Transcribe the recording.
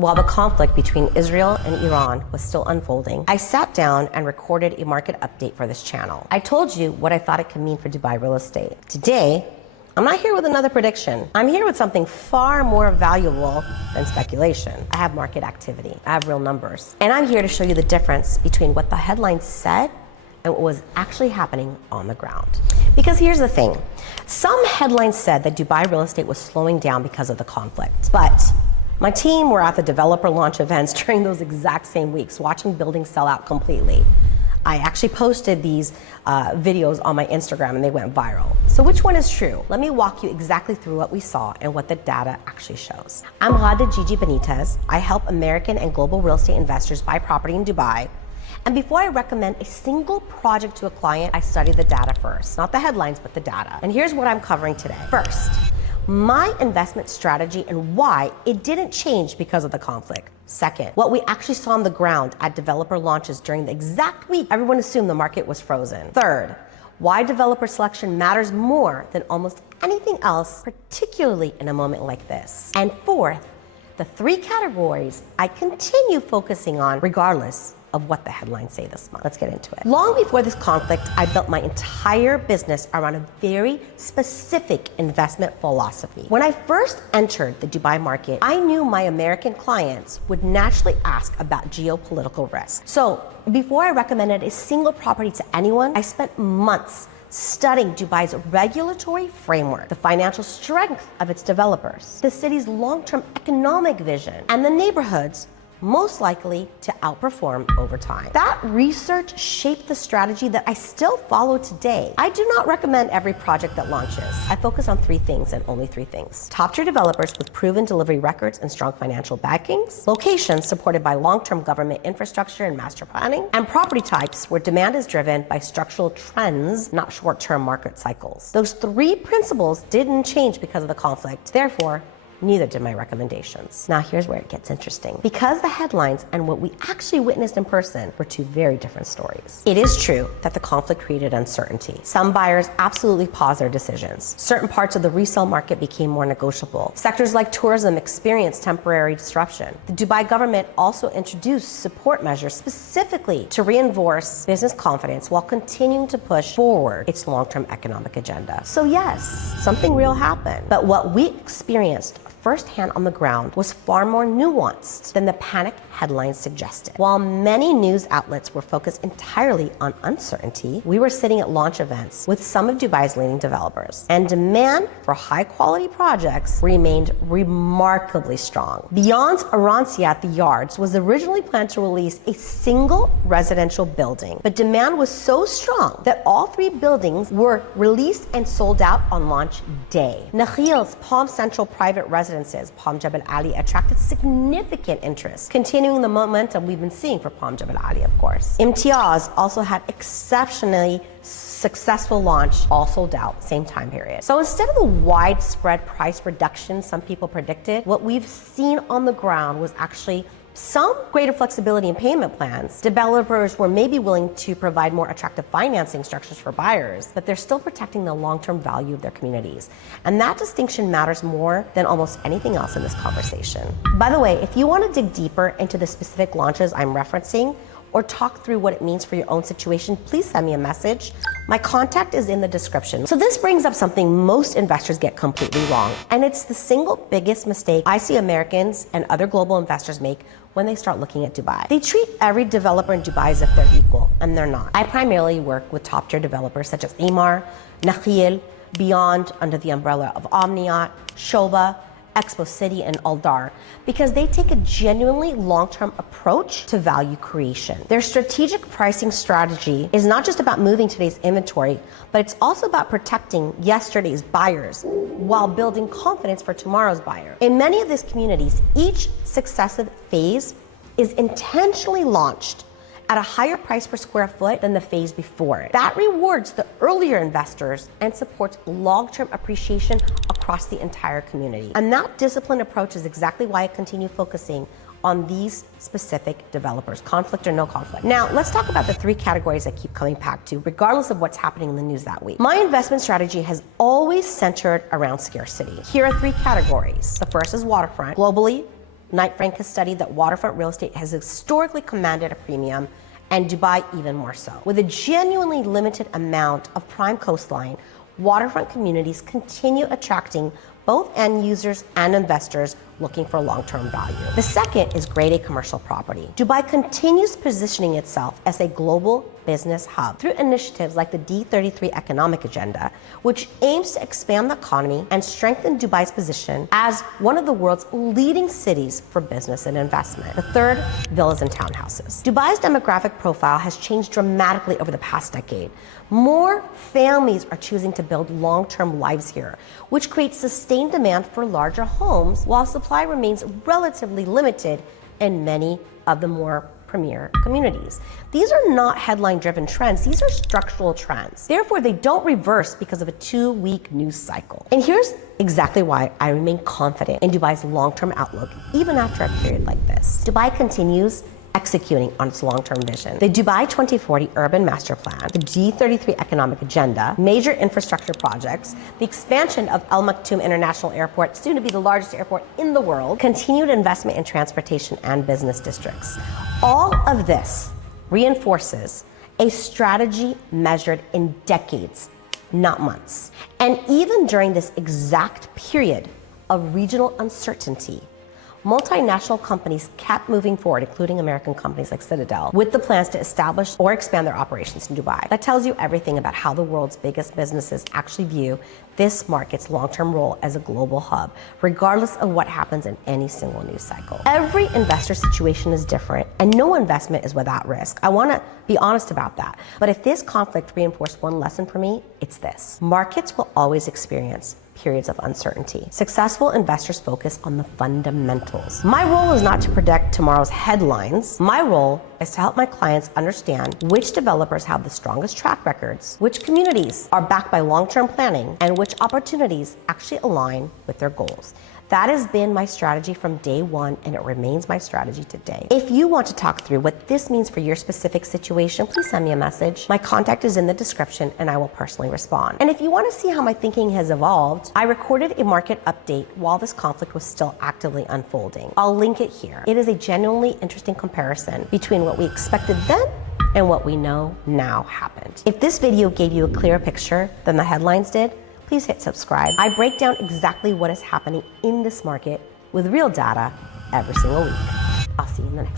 While the conflict between Israel and Iran was still unfolding, I sat down and recorded a market update for this channel. I told you what I thought it could mean for Dubai real estate. Today, I'm not here with another prediction. I'm here with something far more valuable than speculation. I have market activity. I have real numbers. And I'm here to show you the difference between what the headlines said and what was actually happening on the ground. Because here's the thing. Some headlines said that Dubai real estate was slowing down because of the conflict. But my team were at the developer launch events during those exact same weeks, watching buildings sell out completely. I actually posted these videos on my Instagram and they went viral. So which one is true? Let me walk you exactly through what we saw and what the data actually shows. I'm Ghada Gigi Benitez. I help American and global real estate investors buy property in Dubai. And before I recommend a single project to a client, I study the data first. Not the headlines, but the data. And here's what I'm covering today. First, my investment strategy and why it didn't change because of the conflict. Second, what we actually saw on the ground at developer launches during the exact week everyone assumed the market was frozen. Third, why developer selection matters more than almost anything else, particularly in a moment like this. And fourth, the three categories I continue focusing on regardless of what the headlines say this month. Let's get into it. Long before this conflict, I built my entire business around a very specific investment philosophy. When I first entered the Dubai market, I knew my American clients would naturally ask about geopolitical risk. So before I recommended a single property to anyone, I spent months studying Dubai's regulatory framework, the financial strength of its developers, the city's long-term economic vision, and the neighborhoods most likely to outperform over time. That research shaped the strategy that I still follow today. I do not recommend every project that launches. I focus on three things and only three things. Top-tier developers with proven delivery records and strong financial backings, locations supported by long-term government infrastructure and master planning, and property types where demand is driven by structural trends, not short-term market cycles. Those three principles didn't change because of the conflict. Therefore, neither did my recommendations. Now here's where it gets interesting. Because the headlines and what we actually witnessed in person were two very different stories. It is true that the conflict created uncertainty. Some buyers absolutely paused their decisions. Certain parts of the resale market became more negotiable. Sectors like tourism experienced temporary disruption. The Dubai government also introduced support measures specifically to reinforce business confidence while continuing to push forward its long-term economic agenda. So yes, something real happened. But what we experienced firsthand on the ground was far more nuanced than the panic headlines suggested. While many news outlets were focused entirely on uncertainty, we were sitting at launch events with some of Dubai's leading developers, and demand for high-quality projects remained remarkably strong. Beyond's Arancia at the Yards was originally planned to release a single residential building, but demand was so strong that all three buildings were released and sold out on launch day. Nakheel's Palm Central private residences, Palm Jebel Ali, attracted significant interest, continuing the momentum we've been seeing for Palm Jebel Ali, of course. Imtiaz also had exceptionally successful launch, all sold out, same time period. So instead of the widespread price reduction some people predicted, what we've seen on the ground was actually some greater flexibility in payment plans. Developers were maybe willing to provide more attractive financing structures for buyers, but they're still protecting the long-term value of their communities. And that distinction matters more than almost anything else in this conversation. By the way, if you want to dig deeper into the specific launches I'm referencing, or talk through what it means for your own situation, please send me a message. My contact is in the description. So this brings up something most investors get completely wrong, and it's the single biggest mistake I see Americans and other global investors make when they start looking at Dubai. They treat every developer in Dubai as if they're equal, and they're not. I primarily work with top-tier developers such as Emaar, Nakheel, Beyond under the umbrella of Omniyat, Sobha, Expo City, and Aldar, because they take a genuinely long-term approach to value creation. Their strategic pricing strategy is not just about moving today's inventory, but it's also about protecting yesterday's buyers while building confidence for tomorrow's buyer. In many of these communities, each successive phase is intentionally launched at a higher price per square foot than the phase before it. That rewards the earlier investors and supports long-term appreciation across the entire community. And that disciplined approach is exactly why I continue focusing on these specific developers, conflict or no conflict. Now, let's talk about the three categories I keep coming back to, regardless of what's happening in the news that week. My investment strategy has always centered around scarcity. Here are three categories. The first is waterfront. Globally, Knight Frank has studied that waterfront real estate has historically commanded a premium, and Dubai even more so. With a genuinely limited amount of prime coastline, waterfront communities continue attracting both end users and investors looking for long-term value. The second is grade A commercial property. Dubai continues positioning itself as a global business hub through initiatives like the D33 economic agenda, which aims to expand the economy and strengthen Dubai's position as one of the world's leading cities for business and investment. The third, villas and townhouses. Dubai's demographic profile has changed dramatically over the past decade. More families are choosing to build long-term lives here, which creates sustained demand for larger homes, while supply remains relatively limited in many of the more premier communities. These are not headline-driven trends, these are structural trends. Therefore, they don't reverse because of a 2-week news cycle. And here's exactly why I remain confident in Dubai's long-term outlook, even after a period like this. Dubai continues executing on its long-term vision. The Dubai 2040 Urban Master Plan, the D33 Economic Agenda, major infrastructure projects, the expansion of Al Maktoum International Airport, soon to be the largest airport in the world, continued investment in transportation and business districts. All of this reinforces a strategy measured in decades, not months. And even during this exact period of regional uncertainty, multinational companies kept moving forward, including American companies like Citadel, with the plans to establish or expand their operations in Dubai. That tells you everything about how the world's biggest businesses actually view this market's long-term role as a global hub, regardless of what happens in any single news cycle. Every investor situation is different, and no investment is without risk. I want to be honest about that. But if this conflict reinforced one lesson for me, it's this: markets will always experience periods of uncertainty. Successful investors focus on the fundamentals. My role is not to predict tomorrow's headlines. My role is to help my clients understand which developers have the strongest track records, which communities are backed by long-term planning, and which opportunities actually align with their goals. That has been my strategy from day one, and it remains my strategy today. If you want to talk through what this means for your specific situation, please send me a message. My contact is in the description, and I will personally respond. And if you want to see how my thinking has evolved, I recorded a market update while this conflict was still actively unfolding. I'll link it here. It is a genuinely interesting comparison between what we expected then and what we know now happened. If this video gave you a clearer picture than the headlines did, please hit subscribe. I break down exactly what is happening in this market with real data every single week. I'll see you in the next one.